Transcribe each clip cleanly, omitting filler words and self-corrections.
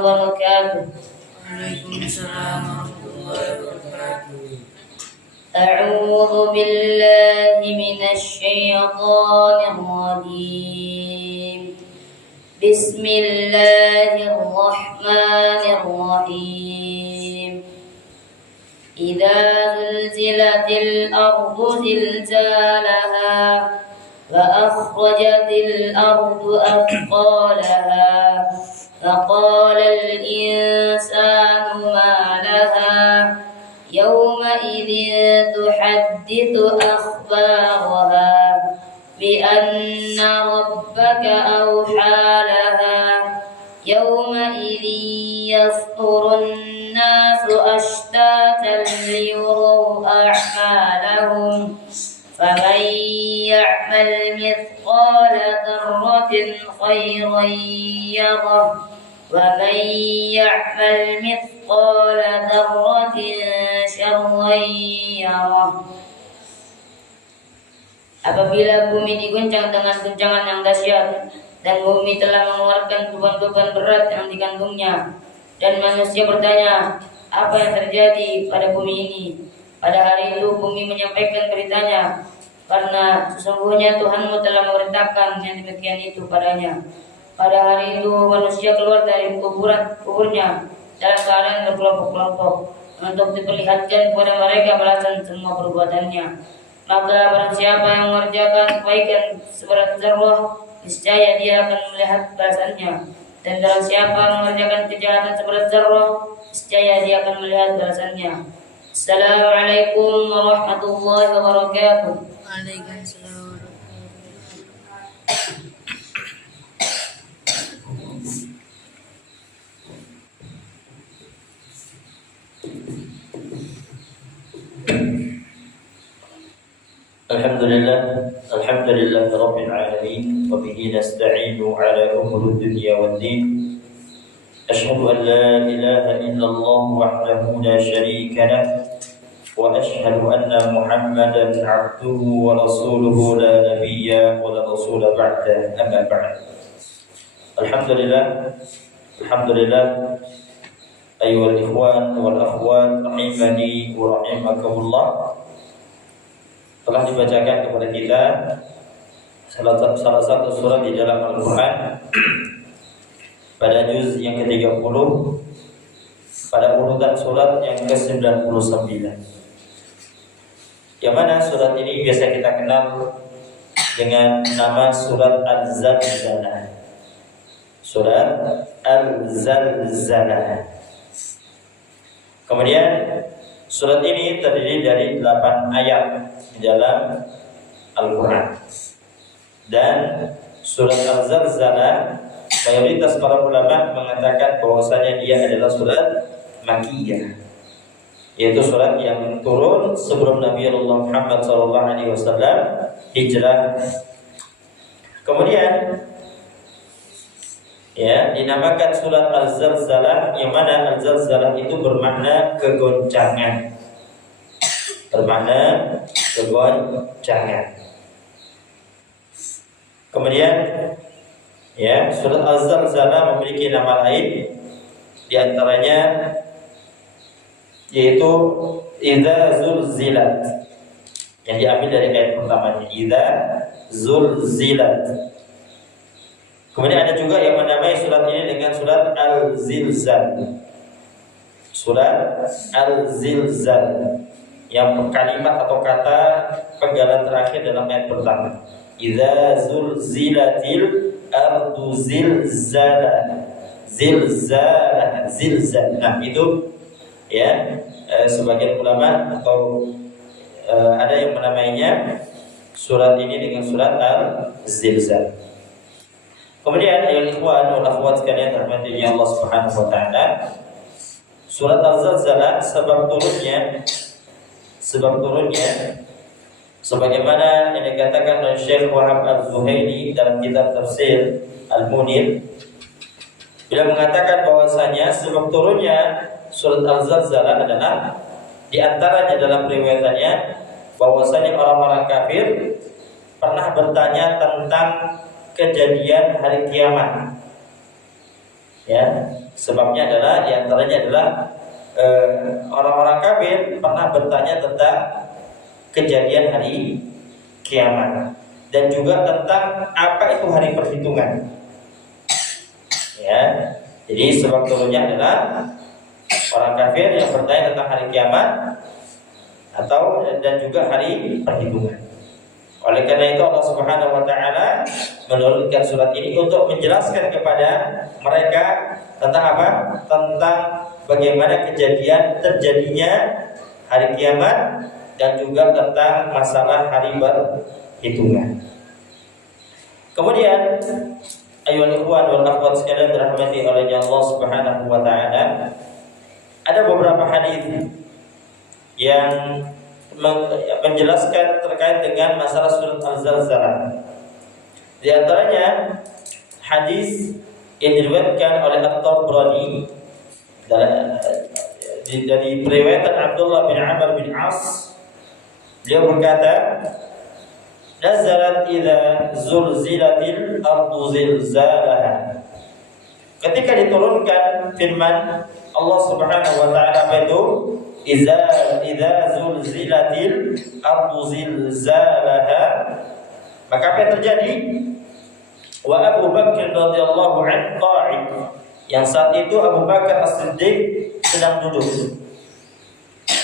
وبركاته. وعليكم السلام ورحمة الله وبركاته. أعوذ بالله من الشيطان الرجيم. بسم الله الرحمن الرحيم. إذا زلزلت الأرض زلزالها وأخرجت الأرض أثقالها فقال الإنسان ما لها يومئذ تحدث أخبارها بأن ربك أوحى لها يومئذ يصدر الناس أشتاتا ليروا أعمالهم فمن يعمل مثقال ذرة خيرا يره ومن يعمل مثقال ذرة شرا يره. Apabila bumi diguncang dengan guncangan yang dahsyat dan bumi telah mengeluarkan beban-beban berat yang dikandungnya, dan manusia bertanya, apa yang terjadi pada bumi ini? Pada hari itu bumi menyampaikan beritanya, karena sesungguhnya Tuhanmu telah memerintahkan yang demikian itu padanya. Pada hari itu manusia keluar dari kuburnya dalam keadaan berkelompok-kelompok untuk diperlihatkan kepada mereka balasan semua perbuatannya. Maka barang siapa yang mengerjakan kebaikan seberat zarrah, niscaya dia akan melihat balasannya. Dan barang siapa yang mengerjakan kejahatan seberat zarrah, niscaya dia akan melihat balasannya. Assalamualaikum warahmatullahi wabarakatuh. Waalaikumsalam Alhamdulillah Rabbil Alamin wa bihi nasta'inu ala umuri dunya wad din. Ashhadu an la ilaha illallah wahdahu la sharika lah wa ashhadu anna Muhammadan 'abduhu wa rasuluhu la nabiyya wa la rasula ba'da, amma ba'd. Alhamdulillah ayyuhal ikhwan wal akhwat rahimani wa rahimakumullah. Telah dibacakan kepada kita salah satu surat di dalam Al-Quran pada juz yang ke-30 pada urutan surat yang ke-99, yang mana surat ini biasa kita kenal dengan nama surat Al-Zalzalah. Surat Al-Zalzalah. Kemudian surat ini terdiri dari 8 ayat di dalam Al-Quran. Dan surat Al-Zalzalah, mayoritas para ulama mengatakan bahwasanya dia adalah surat Makkiyah, yaitu surat yang turun sebelum Nabi Muhammad SAW hijrah. Kemudian dinamakan surat Al-Zalzalah, yang mana Al-Zalzalah itu bermakna kegoncangan. Kemudian surat Al-Zalzalah memiliki nama lain, di antaranya yaitu Idza Zulzilat, yang diambil dari ayat pertamanya, Idza Zulzilat. Kemudian ada juga yang menamai surat ini dengan surat Al-Zilzal. Surat Al-Zilzal, yang kalimat atau kata penggalan terakhir dalam ayat pertama, Idza zulzilatil ardu zilzalaha. Zilzal. Nah, itu sebagian ulama atau ada yang menamainya surat ini dengan surat Al-Zilzal. Kemudian ayol ikhwan wal akhwat sekalian rahmatinya Allah Subhanahu wa taala, surat Al-Zalzalah sebab turunnya sebagaimana yang dikatakan oleh Syekh Wahab Al-Zuhaili dalam kitab tafsir Al-Munir, bila mengatakan bahwasanya sebab turunnya surat Al-Zalzalah adalah di antaranya dalam riwayatannya bahwasanya orang-orang kafir pernah bertanya tentang kejadian hari kiamat. Ya, Sebabnya adalah diantaranya adalah orang-orang kafir pernah bertanya tentang kejadian hari kiamat dan juga tentang apa itu hari perhitungan. Ya, jadi sebab turunnya adalah orang kafir yang bertanya tentang hari kiamat atau dan juga hari perhitungan. Oleh karena itu Allah Subhanahu wa taala menurunkan surat ini untuk menjelaskan kepada mereka tentang apa? Tentang bagaimana kejadian terjadinya hari kiamat dan juga tentang masalah hari perhitungan. Kemudian ayyuhal ikhwan wal akhwat sekalian dirahmati oleh Allah Subhanahu wa taala, ada beberapa hadis yang menjelaskan terkait dengan masalah surat Al-Zalzalah. Di antaranya hadis yang diriwayatkan oleh At-Tabrani dari riwayat Abdullah bin Amr bin As. Beliau berkata, "Nazalat idza zulzilatil ardu zilzalaha." Ketika diturunkan firman Allah Subhanahu wa taala itu idza zulzilatil ardu zilzalaha, maka apa yang terjadi? Wa Abu Bakar radhiyallahu anhu qa'id, yang saat itu Abu Bakar As-Siddiq sedang duduk.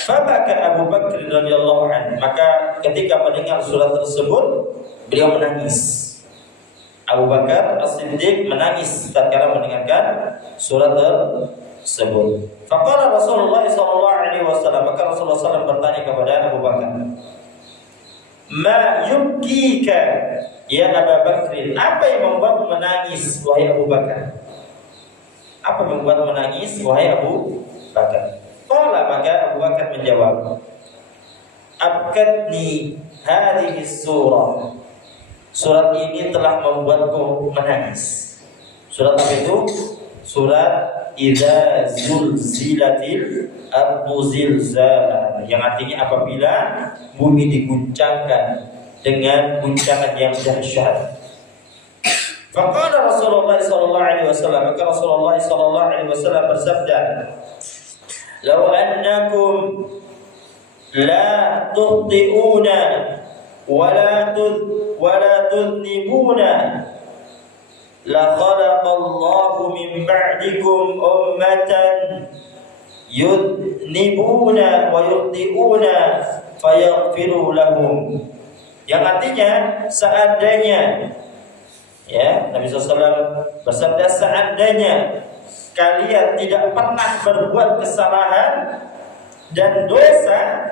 Fabaka Abu Bakar radhiyallahu anhu, maka ketika mendengar surat tersebut beliau menangis. Abu Bakar As-Siddiq menangis tatkala mendengarkan surat tersebut. Faqala Rasulullah sallallahu alaihi wasallam, maka Rasulullah SAW bertanya kepada Abu Bakar, "Ma yubkika ya Abu Bakar?" Apa yang membuatmu menangis wahai Abu Bakar? Apa yang membuatmu menangis wahai Abu Bakar? Qala, maka Abu Bakar menjawab, "Abkatni hadhihi surah." Surat ini telah membuatku menangis. Surat apa itu? Surat Idza zulzilatil ardu zilzalaha, yang artinya apabila bumi diguncangkan dengan guncangan yang dahsyat. Faqala Rasulullah sallallahu alaihi wasallam, maka Rasulullah sallallahu alaihi wasallam bersabda, "Law annakum la tukhti'una wa la tudnibuna la khalaqallahu min ba'dikum ummatan yudnibuna wa yukhti'una fayaghfiru lahum." Yang artinya seandainya, ya, Nabi SAW bersabda, seandainya kalian tidak pernah berbuat kesalahan dan dosa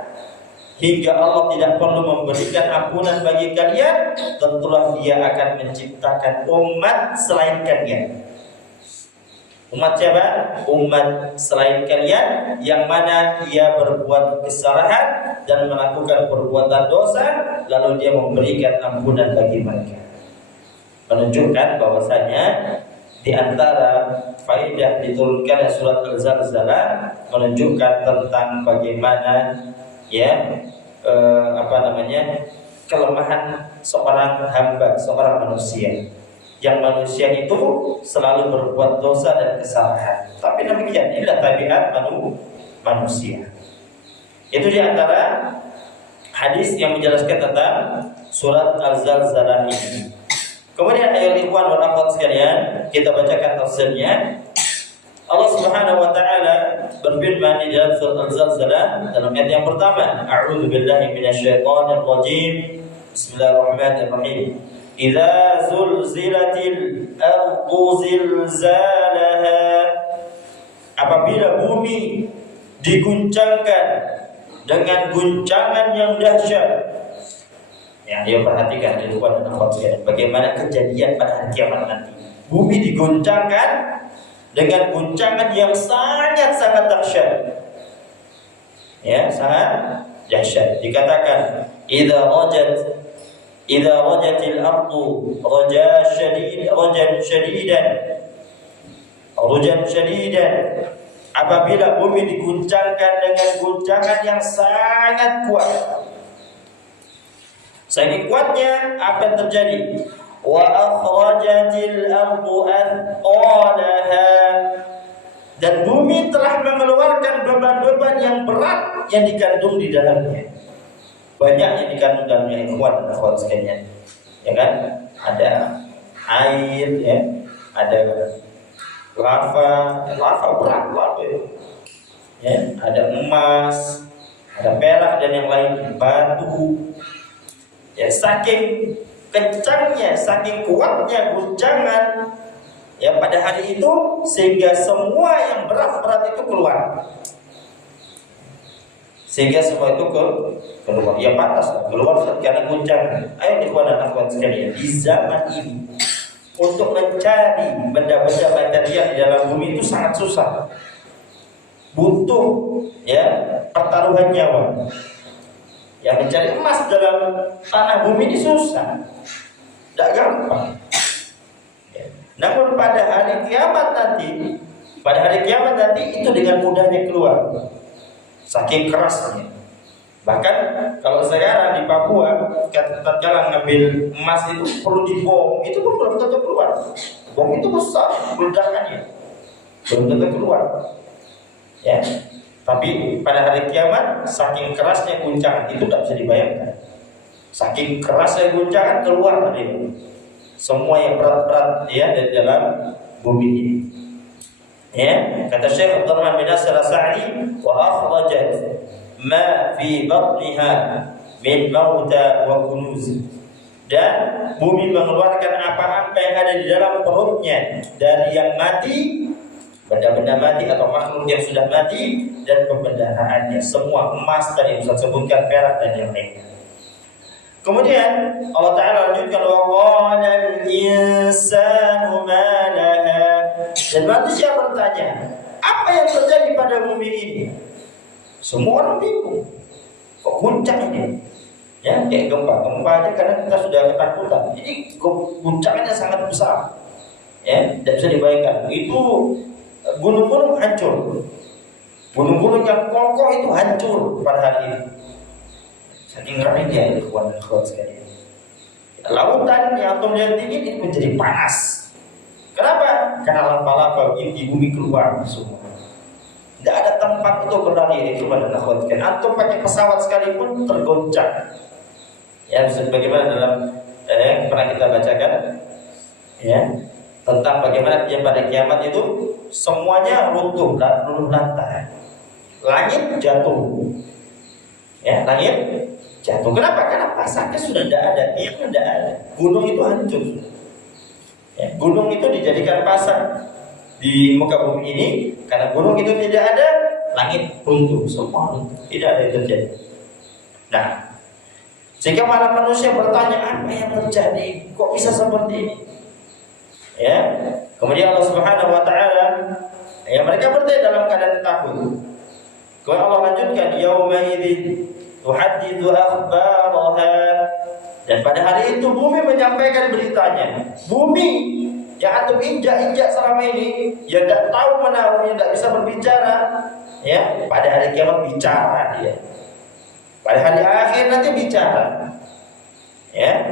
hingga Allah tidak perlu memberikan ampunan bagi kalian, tentulah Dia akan menciptakan umat selain kalian. Umat siapa? Umat selain kalian yang mana ia berbuat kesalahan dan melakukan perbuatan dosa, lalu Dia memberikan ampunan bagi mereka. Menunjukkan bahwasanya di antara faedah diturunkan surat Al-Zalzalah menunjukkan tentang bagaimana kelemahan seorang hamba, seorang manusia. Yang manusia itu selalu berbuat dosa dan kesalahan. Tapi demikian, inilah tabiat manusia. Itu di antara hadis yang menjelaskan tentang surat Al-Zalzalah ini. Kemudian ayat ikhwan wal akhwat sekalian, kita bacakan tafsirnya. Allah Subhanahu wa taala berfirman di dalam surat Al-Zalzalah dalam ayat yang pertama, A'udzu billahi minasyaitonir rajim. Bismillahirrahmanirrahim. Idza zulzilatil ardu zilzalaha. Apabila bumi diguncangkan dengan guncangan yang dahsyat. Ya, perhatikan di depan dan akhwat sekalian, bagaimana kejadian pada hari kiamat nanti. Bumi diguncangkan dengan guncangan yang sangat-sangat dahsyat. Ya, sangat dahsyat. Dikatakan idza rajatil ardu rajan syadidan. Apabila bumi diguncangkan dengan guncangan yang sangat kuat. Saking kuatnya apa yang terjadi? Wa akhrajatil ardu athqalaha. dan bumi telah mengeluarkan beban-beban yang berat yang dikandung di dalamnya. Banyak yang dikandung dalamnya, ikhwan dan akhwat sekalian. Ya kan? Ada air, ya, ada lava berat, lava itu. Ya, ada emas, ada perak dan yang lain, batu. Ya, saking kencangnya, saking kuatnya guncangan ya pada hari itu sehingga semua yang berat-berat itu keluar. Sehingga semua itu keluar. Ya pantas keluar karena guncangan. Ayo ikhwan dan akhwat sekalian, di zaman ini untuk mencari benda-benda material di dalam bumi itu sangat susah. Butuh ya pertaruhan nyawa. Yang mencari emas dalam tanah bumi ini susah, tidak gampang. Ya. Namun pada hari kiamat nanti itu dengan mudahnya keluar, saking kerasnya. Bahkan kalau sekarang di Papua, tatkala ngambil emas itu perlu dibom, itu pun belum tentu keluar. Bom itu besar, ledakannya belum tentu keluar. Ya, tapi pada hari kiamat saking kerasnya guncangan itu tidak bisa dibayangkan. Saking kerasnya guncangan keluar dari semua yang berat-berat ya dari dalam bumi ini. Ya, kata Syekh Abdurrahman bin Nasir As-Sa'di, wa akhrajat ma fi batniha min mauta wa kunuz. Dan bumi mengeluarkan apa-apa yang ada di dalam perutnya dari yang mati, benda-benda mati atau makhluk yang sudah mati, dan pembendaharaannya, semua emas tadi yang saya sebutkan, perak dan yang lainnya. Kemudian Allah Ta'ala lanjutkan, wa qala al-insanu ma laha, dan manusia bertanya, apa yang terjadi pada bumi ini? Semua orang bingung, kok guncang ini? Ya, kayak gempa aja karena kita sudah ketakutan. Ini guncangannya sangat besar. Ya, tidak bisa dibayangkan. Itu gunung-gunung hancur. Gunung-gunung yang kokoh itu hancur pada hari ini. Saking ngerinya ikhwan dan akhwat sekalian. Lautan yang atomnya tinggi itu menjadi panas. Kenapa? Karena lava-lava di bumi keluar semua. Tidak ada tempat untuk berlari ikhwan dan akhwat sekalian. Antum pakai pesawat sekalipun tergoncang. Ya, sebagaimana dalam pernah kita bacakan, ya, tentang bagaimana yang pada kiamat itu semuanya runtuh lantai, langit jatuh, ya, langit jatuh. Kenapa? Karena pasarnya sudah tidak ada, tidak ada. Gunung itu hancur. Ya, gunung itu dijadikan pasar di muka bumi ini karena gunung itu tidak ada, langit runtuh, semua runtuh, tidak ada yang terjadi. Nah, sehingga para manusia bertanya, apa yang terjadi? Kok bisa seperti ini? Ya, kemudian Allah Subhanahu Wa Taala, ya mereka bertanya dalam keadaan takut. Kemudian Allah lanjutkan, yauma idzin tuhadditsu akhbaraha, dan pada hari itu bumi menyampaikan beritanya. Bumi yang antum injak-injak selama ini, yang tidak tahu menahu, yang tidak bisa berbicara, ya pada hari kiamat bicara dia. Pada hari akhir nanti bicara, ya,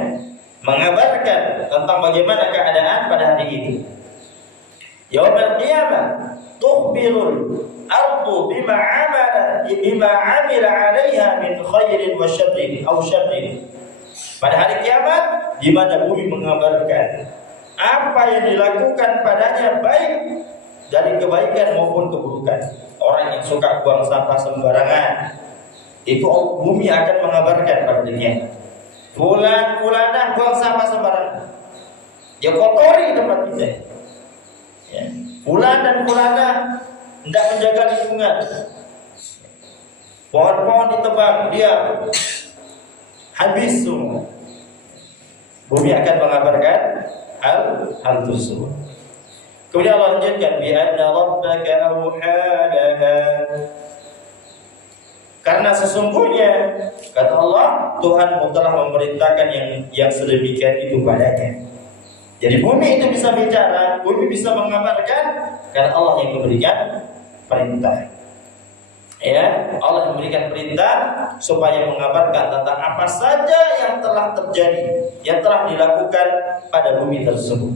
mengabarkan tentang bagaimana keadaan pada hari itu. Yaumul qiyamah tukhbirul ardu bima 'amila 'alaiha min khairin wa syarrin aw syarrin. Pada hari kiamat di mana bumi mengabarkan apa yang dilakukan padanya, baik dari kebaikan maupun keburukan. Orang yang suka buang sampah sembarangan, itu bumi akan mengabarkan pada dirinya. Fulanah buang sampah sembarangan, dia kotori tempat kita. Ya. Fulan dan fulanah tidak menjaga lingkungan. Pohon-pohon ditebang, dia habis semua. Bumi akan mengabarkan hal tersebut. Kemudian Allah lanjutkan, bi anna rabbaka awhalaha, karena sesungguhnya kata Allah, Tuhanmu telah memerintahkan yang sedemikian itu padanya. Jadi bumi itu bisa bicara, bumi bisa mengabarkan karena Allah yang memberikan perintah. Ya, Allah memberikan perintah supaya mengabarkan tentang apa saja yang telah terjadi, yang telah dilakukan pada bumi tersebut.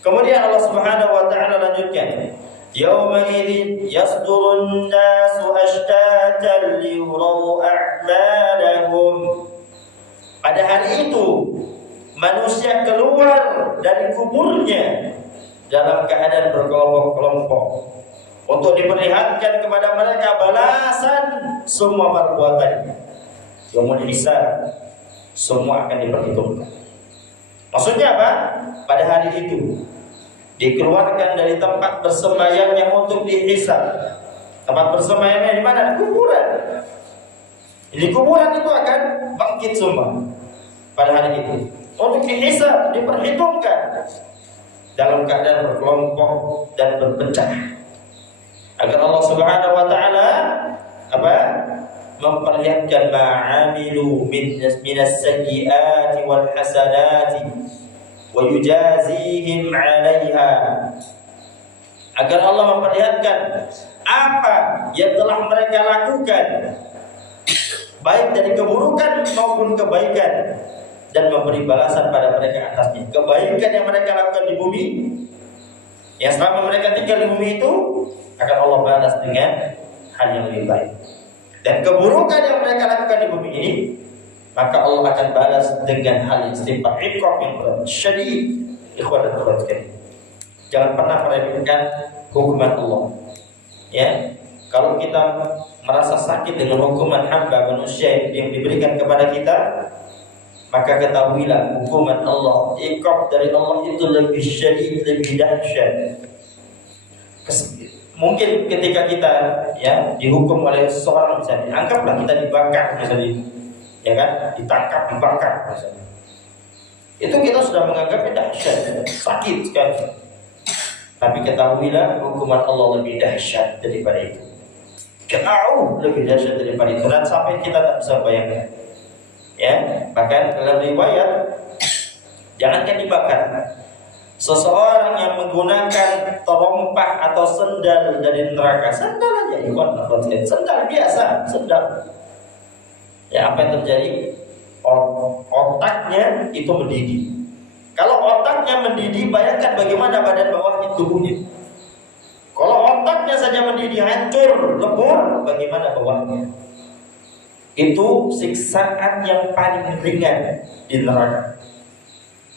Kemudian Allah Subhanahu wa taala lanjutkan, Yawma'idin yasdurun nasu ashtatan liyuraw a'malahum. Pada hari itu manusia keluar dari kuburnya dalam keadaan berkelompok-kelompok untuk diperlihatkan kepada mereka balasan semua perbuatannya. Yaumul hisab, semua akan diperhitungkan. Maksudnya apa? Pada hari itu dikeluarkan dari tempat bersembayangnya untuk dihisab. Tempat bersembayangnya di mana? Di kuburan. Di kuburan itu akan bangkit semua pada hari itu untuk dihisab, diperhitungkan dalam keadaan berkelompok dan berpecah, agar Allah Subhanahu wa taala memperlihatkan ma'amilu minas sayyiati wal hasanati wa yujazihim 'alaiha, agar Allah memperlihatkan apa yang telah mereka lakukan baik dari keburukan maupun kebaikan dan memberi balasan pada mereka atasnya. Kebaikan yang mereka lakukan di bumi, yang selama mereka tinggal di bumi itu, akan Allah balas dengan hal yang lebih baik. Dan keburukan yang mereka lakukan di bumi ini, maka Allah akan balas dengan hal yang setimpal, iqab yang berat, syadid. Ikhwan dan akhwat sekalian, jangan pernah meremehkan hukuman Allah. Ya, kalau kita merasa sakit dengan hukuman hamba manusia yang diberikan kepada kita, maka ketahuilah hukuman Allah, iqab dari Allah itu lebih syadid, lebih dahsyat. Mungkin ketika kita dihukum oleh seseorang misalnya, anggaplah kita dibakar misalnya, ya kan, ditangkap, dibakar misalnya, itu kita sudah menganggapnya dahsyat, sakit sekali. Tapi ketahuilah hukuman Allah lebih dahsyat daripada itu, jauh lebih dahsyat daripada itu, dan sampai kita tak bisa bayangkan. Ya, bahkan dalam riwayat, jangankan dibakar, seseorang yang menggunakan terompah atau sendal dari neraka, sendal aja, sendal biasa, sendal. Ya, apa yang terjadi? Otaknya itu mendidih. Kalau otaknya mendidih, bayangkan bagaimana badan bawahnya, tubuhnya. Kalau otaknya saja mendidih, hancur, lebur, bagaimana bawahnya? Itu siksaan yang paling ringan di neraka.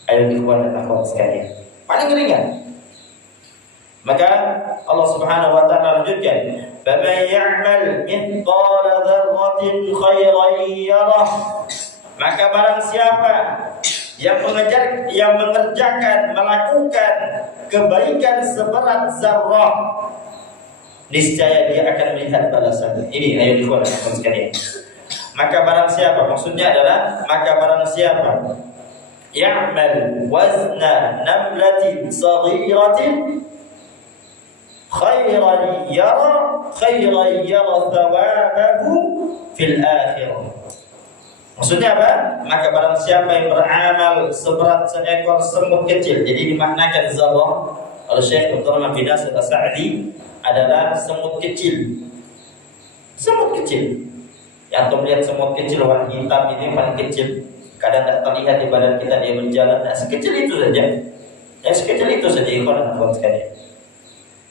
Ayo ikhwan dan akhwat sekalian, paling ringan. Maka Allah Subhanahu wa taala lanjutkan, "Faman ya'mal mithqala dzarratin khairan yarah." Maka barang siapa yang mengerjakan, melakukan kebaikan seberat zarrah, niscaya dia akan melihat balasannya. Ini ayo ikhwan dan akhwat sekalian. Maka barang siapa, maksudnya adalah maka barang siapa ya'mal wazna namlatin saghiratin khairan yara thawabahu fil akhirah. Maksudnya apa? Maka barang siapa yang beramal seberat seekor semut kecil. Jadi dimaknakan zarrah oleh Syekh Dr. Muhammad bin Nasir As-Sa'di adalah semut kecil. Semut kecil. Yang antum lihat semut kecil warna hitam ini paling kecil, kadang tak terlihat di badan kita, dia berjalan, nah, sekecil itu saja. Ya, sekecil itu saja ikhwan dan akhwat sekalian.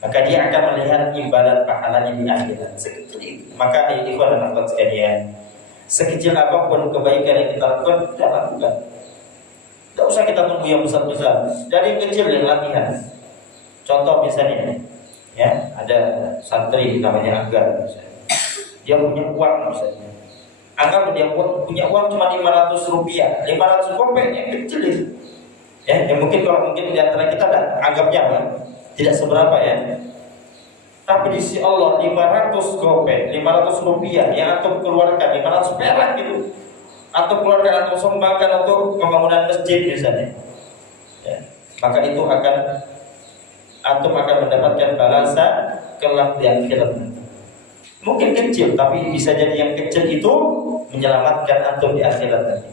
Maka dia akan melihat imbalan pahalanya di akhirat. Sekecil itu. Maka ikhwan dan akhwat sekalian, sekecil apapun kebaikan yang kita lakukan, kita lakukan. Tidak usah kita tunggu yang besar-besar. Dari kecil yang latihan. Contoh misalnya, ya, ada santri namanya Angga misalnya. Dia punya uang misalnya, anggap dia punya uang cuma 500 rupiah, 500 kopek yang kecil itu. Ya, yang mungkin kalau mungkin di antara kita anggapnya apa? Tidak seberapa ya. Tapi di sisi Allah 500 kopek, 500 rupiah yang antum keluarkan, 500 perak gitu, atau keluarkan atau sumbangkan untuk pembangunan masjid misalnya. Ya, maka itu antum akan mendapatkan balasan kelak di akhirat. Mungkin kecil, tapi bisa jadi yang kecil itu menyelamatkan antum di akhirat nanti.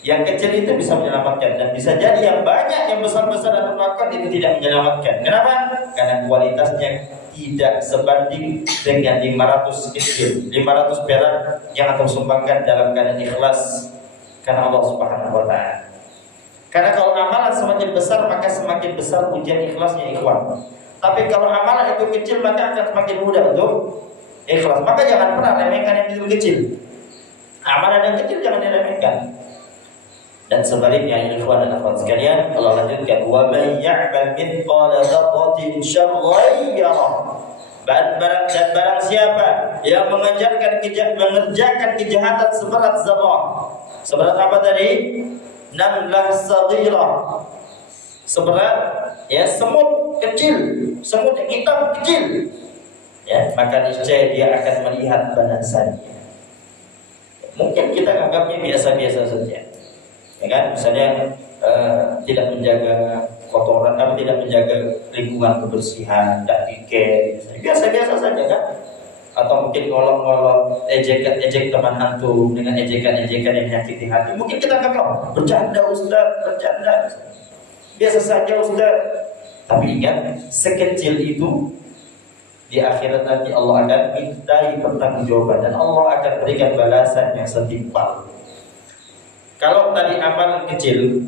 Yang kecil itu bisa menyelamatkan, dan bisa jadi yang banyak, yang besar-besar antum lakukan itu tidak menyelamatkan. Kenapa? Karena kualitasnya tidak sebanding dengan 500 kecil, 500 perak yang antum sumbangkan dalam keadaan ikhlas karena Allah Subhanahu wa taala. Karena kalau amalan semakin besar, maka semakin besar ujian ikhlasnya ikhwan. Tapi kalau amalan itu kecil maka akan semakin mudah untuk ikhlas. Maka jangan pernah remehkan yang itu kecil. Amalan yang kecil jangan diremehkan. Dan sebaliknya ikhwan dan akhwat sekalian, Allah lanjutkan wa may ya'mal mithqala dzarratin syarran yarah. Barang siapa yang mengerjakan kejahatan seberat zarrah. Seberat apa tadi? Namlah saghirah. Seberat ya semut kecil, semut yang hitam kecil. Ya, maka niscaya dia akan melihat balasannya. Mungkin kita anggapnya biasa-biasa saja. Ya kan? Misalnya tidak menjaga kotoran, tidak menjaga lingkungan kebersihan, tidak diket, biasa-biasa saja kan? Atau mungkin ngolok-ngolok, ejek teman antum dengan ejekan-ejekan yang menyakiti hati. Mungkin kita anggap bercanda Ustaz, bercanda, biasa saja Ustaz. Tapi ingat, sekecil itu di akhirat nanti Allah akan mintai pertanggungjawaban dan Allah akan berikan balasan yang setimpal. Kalau tadi amalan kecil,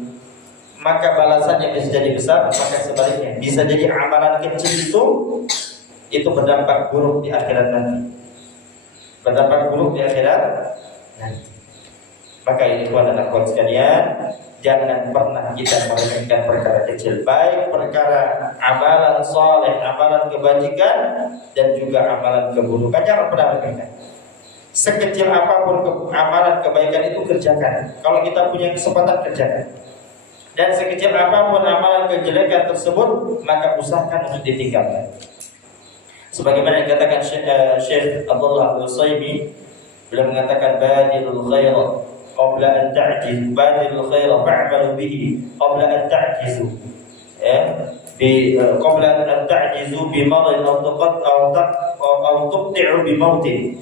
maka balasannya bisa jadi besar. Maka sebaliknya, bisa jadi amalan kecil itu berdampak buruk di akhirat nanti. Berdampak buruk di akhirat nanti. Maka ini ikhwan dan akhwat sekalian, jangan pernah kita meremehkan perkara kecil, baik perkara amalan saleh, amalan kebajikan, dan juga amalan keburukan. Jangan pernah meremehkan. Sekecil apapun amalan kebaikan itu kerjakan. Kalau kita punya kesempatan kerjakan. Dan sekecil apapun amalan kejelekan tersebut, maka usahakan untuk ditinggalkan. Sebagaimana yang dikatakan Syekh Abdullah Al-Utsaimin, beliau mengatakan badirul khaira qabla an ta'jiz, badirul khaira fa'malu bihi qabla an ta'jizu. Qabla an ta'jizu bi maradin aw tuqti'u bi mautin.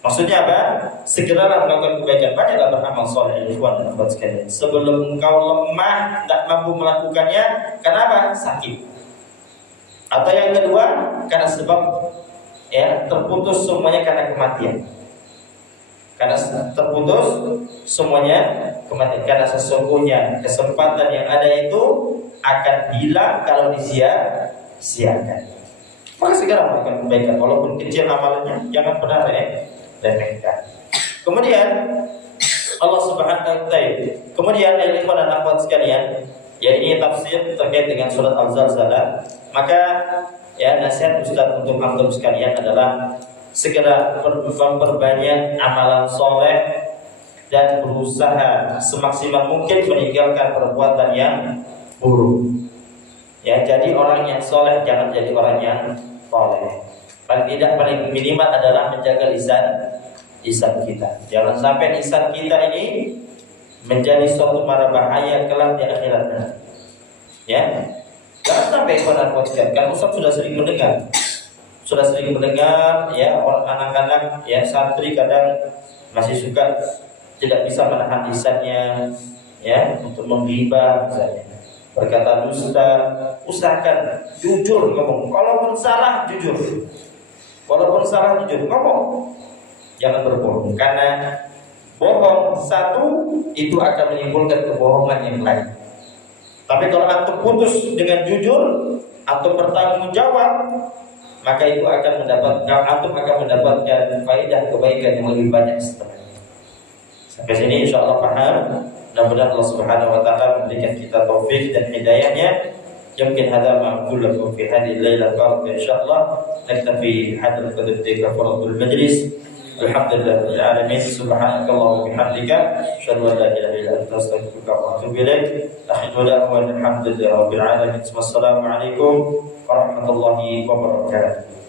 Maksudnya apa? Segeralah melakukan kebaikan, banyaklah beramal saleh ikhwan dan akhwat sekalian. Sebelum engkau lemah, tidak mampu melakukannya, kenapa? Sakit. Atau yang kedua, karena sebab terputus semuanya karena kematian. Karena terputus semuanya kematian. Karena sesungguhnya kesempatan yang ada itu akan hilang kalau disia-siakan. Maka segera melakukan kebaikan, walaupun kecil amalannya, jangan pernah remehkan. Kemudian Allah Subhanahu wa taala, kemudian ikhwan dan akhwat sekalian, ya ini tafsir terkait dengan surat Al-Zalzalah. Maka ya nasihat Ustaz untuk antum sekalian adalah segera memperbanyak amalan soleh dan berusaha semaksimal mungkin meninggalkan perbuatan yang buruk. Ya, jadi orang yang soleh, jangan jadi orang yang soleh. Paling tidak, paling minimal adalah menjaga lisan kita. Jangan sampai lisan kita ini menjadi suatu mara bahaya kelak di akhirat nanti. Ya, jangan sampai ikut-ikutkan. Kan Ustaz sudah sering mendengar, ya, orang anak-anak, ya, santri kadang masih suka tidak bisa menahan lisannya, ya, untuk menggibah misalnya, berkata dusta. Usahakan jujur ngomong. Walaupun salah jujur ngomong. Jangan berbohong, karena bohong satu itu akan menimbulkan kebohongan yang lain. Tapi kalau antum putus dengan jujur, antum bertanggung jawab, maka itu akan mendapatkan faedah kebaikan yang lebih banyak setelahnya. Sampai sini insyaallah paham. Mudah-mudahan Allah Subhanahu wa taala memberikan kita taufik dan hidayahnya. Mungkin hadza ma aqulu lakum fi hadhihi al-lailah barakah insyaallah. Naktafi hadzal qadr kafaratul majlis. Alhamdulillahil alamin. Subhanakallah wa bihamdika asyhadu an la ilaha illa anta astaghfiruka wa atubu ilaik. Alhamdulillah wa alhamdulillahil alamin. Wassalamu alaikum warahmatullahi wabarakatuh.